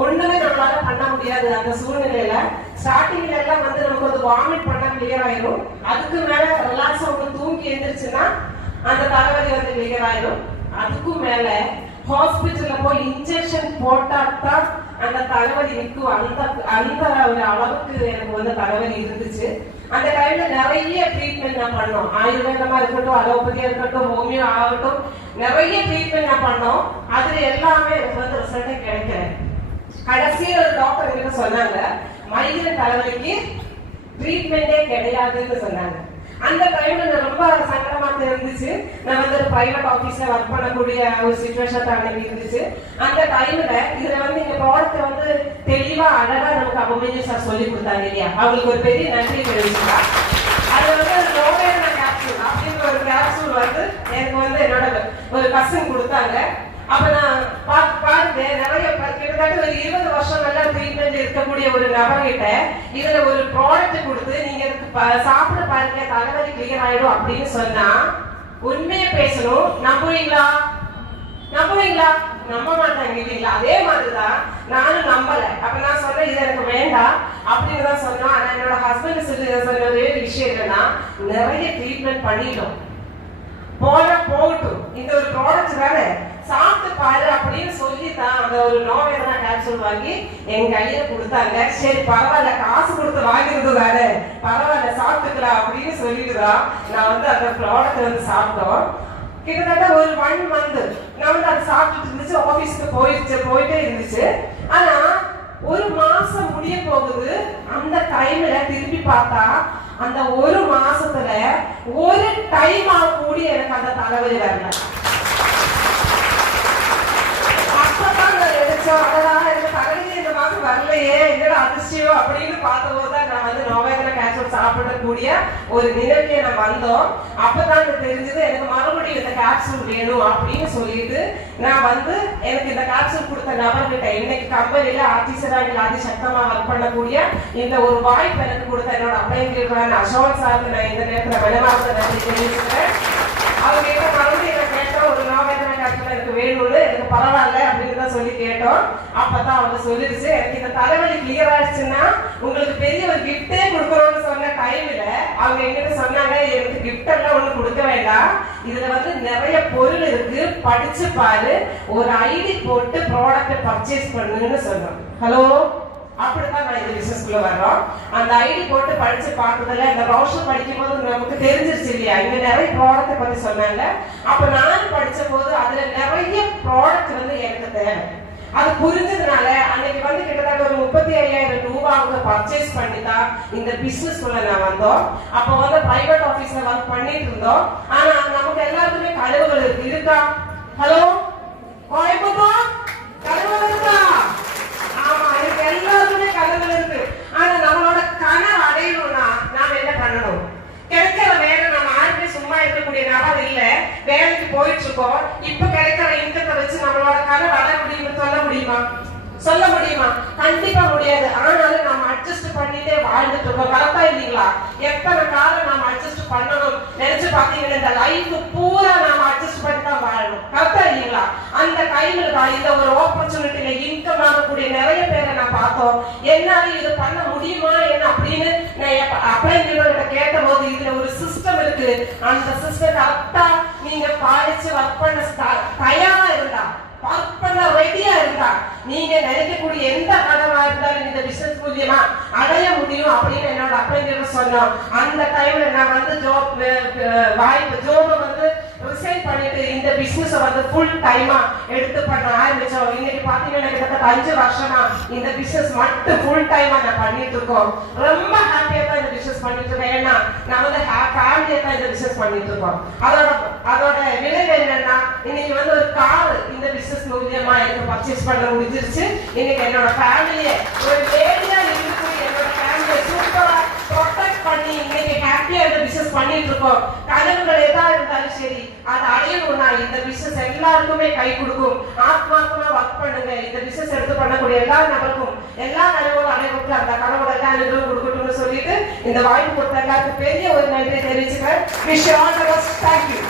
ஒண்ணுமே நம்மளால பண்ண முடியாது. அந்த சூழ்நிலையில ஸ்டார்டிங்ல எல்லாம் வந்து நமக்கு ஒரு வாமிட் பண்ண கிளியர் ஆயிடும். அதுக்கு மேல ரிலாக்ஸ் அவங்க தூங்கி எழுந்திருச்சுன்னா அந்த தலைவலி வந்து கிளியர் ஆயிடும். அதுக்கும் மேல ஹாஸ்பிட்டல்ல போய் இன்ஜெக்ஷன் போட்டாதான் அந்த தலைவலி நிற்கும். அந்த ஒரு அளவுக்கு எனக்கு வந்து தலைவலி இருந்துச்சு. அந்த டைம்ல நிறைய ட்ரீட்மெண்ட் நான் பண்ணோம். ஆயுர்வேதமா இருக்கட்டும், அலோபதியா இருக்கட்டும், ஹோமியோ ஆகட்டும், நிறைய ட்ரீட்மெண்ட் நான் பண்ணோம். அதுல எல்லாமே எனக்கு வந்து ரிசல்ட்டே கிடைக்கல. கடைசியில் ஒரு டாக்டர் கிட்ட சொன்னாங்க, மைக்ரேன் தலைவலிக்கு ட்ரீட்மெண்டே கிடையாதுன்னு சொன்னாங்க. அந்த டைம்ல நான் ரொம்ப சங்கடமா இருந்துச்சு. நான் வந்து ஒரு பிரைவேட் ஆபீஸ்ல ஒர்க் பண்ணக்கூடிய ஒரு சிச்சுவேஷன் அன்னைக்கு இருந்துச்சு. அந்த டைம்ல இதுல வந்து இந்த ப்ராடக்ட் வந்து தெளிவா அழகா நமக்கு அபமேஜி சார் சொல்லி கொடுத்தாங்க இல்லையா, அவங்களுக்கு ஒரு பெரிய நன்றி தெரிவிச்சுட்டா. அது வந்து நோவேதனா கேப்சூல் அப்படின்ற ஒரு கேப்சூல் வந்து எனக்கு வந்து என்னோட ஒரு கசின் கொடுத்தாங்க. அப்ப நான் பாருங்க, நிறைய கிட்டத்தட்ட ஒரு 20 வருஷம் நல்லா ட்ரீட்மெண்ட் இருக்கக்கூடிய ஒரு நபர்கிட்ட இதுல ஒரு ப்ராடக்ட் கொடுத்து நீங்க சாப்பிட பாருங்க தலைவலி கிளியர் ஆயிடும் அப்படின்னு சொன்னா உண்மையை பேசணும். நம்புவீங்களா? நம்ப மாட்டாங்க இல்லைங்களா? அதே மாதிரிதான் நானும் நம்பல. அப்ப நான் சொன்னேன் இது எனக்கு வேண்டாம் அப்படின்னு தான் சொன்னோம். ஆனா என்னோட ஹஸ்பண்ட் சொன்ன ஒரே விஷயம் என்னன்னா, நிறைய ட்ரீட்மெண்ட் பண்ணிட்டோம், போகட்டும், இந்த ஒரு ப்ராடக்ட் தானே சாப்பிட்டு பாரு அப்படின்னு சொல்லித்தான் அந்த ஒரு நோவேதனா கேப்சூல் வாங்கி என் கையில கொடுத்தாங்க. சரி பரவாயில்ல, காசு கொடுத்து வாங்கிருந்து தானே, பரவாயில்ல சாப்பிட்டுக்கலாம் அப்படின்னு சொல்லிட்டுதான் நான் வந்து அந்த ப்ராடக்ட் வந்து சாப்பிட்டோம். கிட்டத்தட்ட ஒரு 1 மந்த் நான் வந்து அதை சாப்பிட்டுட்டு இருந்துச்சு. ஆபீஸ்க்கு போயிட்டே இருந்துச்சு. ஆனா ஒரு மாசம் முடிய போகுது. அந்த டைம்ல திருப்பி பார்த்தா அந்த ஒரு மாசத்துல ஒரு டைம் கூடி எனக்கு அந்த தலைவலி வரல. அப்பதான் நான் நினைச்சோம், எனக்கு தலைவலி இந்த மாசம் வரலையே, என்னோட அதிர்ஷ்டம் அப்படின்னு பார்த்தபோதுதான் நான் வந்து நோவேதனா கேப்சூல் சாப்பிடக்கூடிய ஒரு நிலைமையை நான் வந்தோம். அப்பதான் எனக்கு தெரிஞ்சது எனக்கு மறுபடியும் இந்த கேப்சூல் வேணும் அப்படின்னு சொல்லிட்டு நான் வந்து எனக்கு இந்த கேப்சூல் கொடுத்த நபர்கிட்ட இன்னைக்கு கம்பெனில ஆர்டிசரா சக்தமா ஒர்க் பண்ணக்கூடிய இந்த ஒரு வாய்ப்பு எனக்கு கொடுத்த என்னோட அப்ளைன் அசோக் சாருக்கு நான் இந்த நேரத்தில் விளவாச நன்றி தெரிவிச்சுக்கிறேன். அவங்க கிட்ட மறுபடியும் எனக்கு கேட்டோம், ஒரு நோவேதனா கேப்சூல் எனக்கு வேணும்னு, எனக்கு பரவாயில்ல அப்படின்னு தான் சொல்லி கேட்டோம். அப்பதான் அவங்க சொல்லிடுச்சு, எனக்கு இந்த தலைவலி கிளியர் ஆயிடுச்சுன்னா உங்களுக்கு பெரிய ஒரு கிஃப்டே கொடுக்கணும்னு சொன்ன டைம்ல அவங்க எங்கிட்ட சொன்னாங்க, எனக்கு கிஃப்ட் எல்லாம் ஒண்ணு கொடுக்க வேண்டாம், இதுல வந்து நிறைய பொருள் இருக்கு, படிச்சு பாரு, ஒரு ஐடி போட்டு ப்ராடக்ட் பர்ச்சேஸ் பண்ணுன்னு சொன்னோம். ஹலோ, அப்படிதான் நான் இந்த பிசினஸ்க்குள்ள வர்றோம். அந்த ஐடி போட்டு படிச்சு பார்த்ததுல இந்த ப்ரௌசர் படிக்கும் போது நமக்கு தெரிஞ்சிருச்சு இல்லையா, இங்க நிறைய ப்ராடக்ட் பத்தி சொன்னாங்க. அப்ப நான் படிச்ச போது அதுல நிறைய ப்ராடக்ட் வந்து எனக்கு தேவை. அது புரிஞ்சதுனால அன்னைக்கு வந்து கிட்டத்தட்ட ஒரு 35,000 ரூபாய் பர்ச்சேஸ் பண்ணிதான் இந்த பிசினஸ் குள்ள நான் வந்தோம். அப்ப வந்து பிரைவேட் ஆபீஸ்ல ஒர்க் பண்ணிட்டு இருந்தோம். ஆனா நமக்கு எல்லாருக்குமே கனவுகள் இருக்கா? ஹலோ, கோயம்புத்தூர் கனவுகள் இருக்கா? ஆமா, எனக்கு எல்லாருக்குமே கனவுகள் இருக்கு. ஆனா நம்மளோட கனவு அடையணும்னா நாம என்ன பண்ணணும்? கிடைக்கிற வேலை நம்ம யாருமே சும்மா இருக்கக்கூடிய நபர் இல்ல, வேலைக்கு போயிட்டு இருக்கோம். இப்ப கிடைக்கிற இன்கத்தை வச்சு நம்மளோட கனவு அடைய முடியும்னு சொல்ல முடியுமா? கண்டிப்பா முடியாது. ஆனாலும் நம்ம அட்ஜஸ்ட் பண்ணிட்டே வாழ்ந்துட்டு இருக்கோம். கரெக்டா இல்லீங்களா? எத்தனை காலம் நாம அட்ஜஸ்ட் பண்ணணும் நினைச்சு பாத்தீங்கன்னா இந்த லைஃப் பூரா நாம அட்ஜஸ்ட் பண்ணி தான் வாழணும். கரெக்டா இல்லீங்களா? அந்த டைம்ல தான் இந்த ஒரு ஆப்பர்ச்சுனிட்டியில இன்கம் ஆகக்கூடிய நிறைய பேரை நான் பார்த்தோம். என்னால இது பண்ண முடியுமா என்ன அப்படின்னு நான் அப்ளைன்கிட்ட கேட்ட போது இதுல ஒரு சிஸ்டம் இருக்கு, அந்த சிஸ்டம் கரெக்டா நீங்க பாலிச்சு ஒர்க் பண்ண தயாரா இருந்தா, ஒர்க் பண்ண ரெடியா இருந்தா, நீங்க நினைக்கக்கூடிய எந்த கனவா இருந்தாலும் இந்த பிசினஸ் மூலியமா அடைய முடியும் அப்படின்னு என்னோட அப்ளைன்கிட்ட சொன்னோம். அந்த டைம்ல நான் வந்து ஜோப் வந்து ரிசைன் பண்ணிட்டு இந்த பிசினஸ் வந்து ஃபுல் டைமா எடுத்து பண்ண ஆரம்பிச்சோம். இன்னைக்கு பாத்தீங்கன்னா கிட்டத்தட்ட 5 வருஷமா இந்த பிசினஸ் மட்டும் ஃபுல் டைமா நான் பண்ணிட்டு இருக்கோம். ரொம்ப ஹாப்பியா தான் இந்த பிசினஸ் பண்ணிட்டு இருக்கேன். ஏன்னா நான் வந்து ஃபேமிலியா தான் இந்த பிசினஸ் பண்ணிட்டு இருக்கோம். அதோட விளைவு என்னன்னா, இன்னைக்கு வந்து ஒரு கார் இந்த பிசினஸ் மூலியமா எனக்கு பர்ச்சேஸ் பண்ண முடிஞ்சிருச்சு. இன்னைக்கு என்னோட ஃபேமிலியை ஒரு லேடியா இருக்கக்கூடிய என்னோட ஃபேமிலியை சூப்பரா ப்ரொடெக்ட் பண்ணி இன்னைக்கு ஹாப்பியா இந்த பிசினஸ் பண்ணிட்டு இருக்கோம். கனவுகள் எதா இருந்தாலும் சரி, அதை அடையணும்னா இந்த பிசினஸ் எல்லாருக்குமே கை கொடுக்கும். ஆத்மார்த்தமா ஒர்க் பண்ணுங்க. இந்த பிசினஸ் எடுத்து பண்ணக்கூடிய எல்லா நபருக்கும் எல்லா கனவுகளும் அடைவுக்கு அந்த கனவோட எல்லா அனுபவம் கொடுக்கட்டும்னு சொல்லிட்டு இந்த வாய்ப்பு கொடுத்த எல்லாருக்கும் பெரிய ஒரு நன்றி தெரிவிச்சுக்கிறேன். Wish you all the best. Thank you.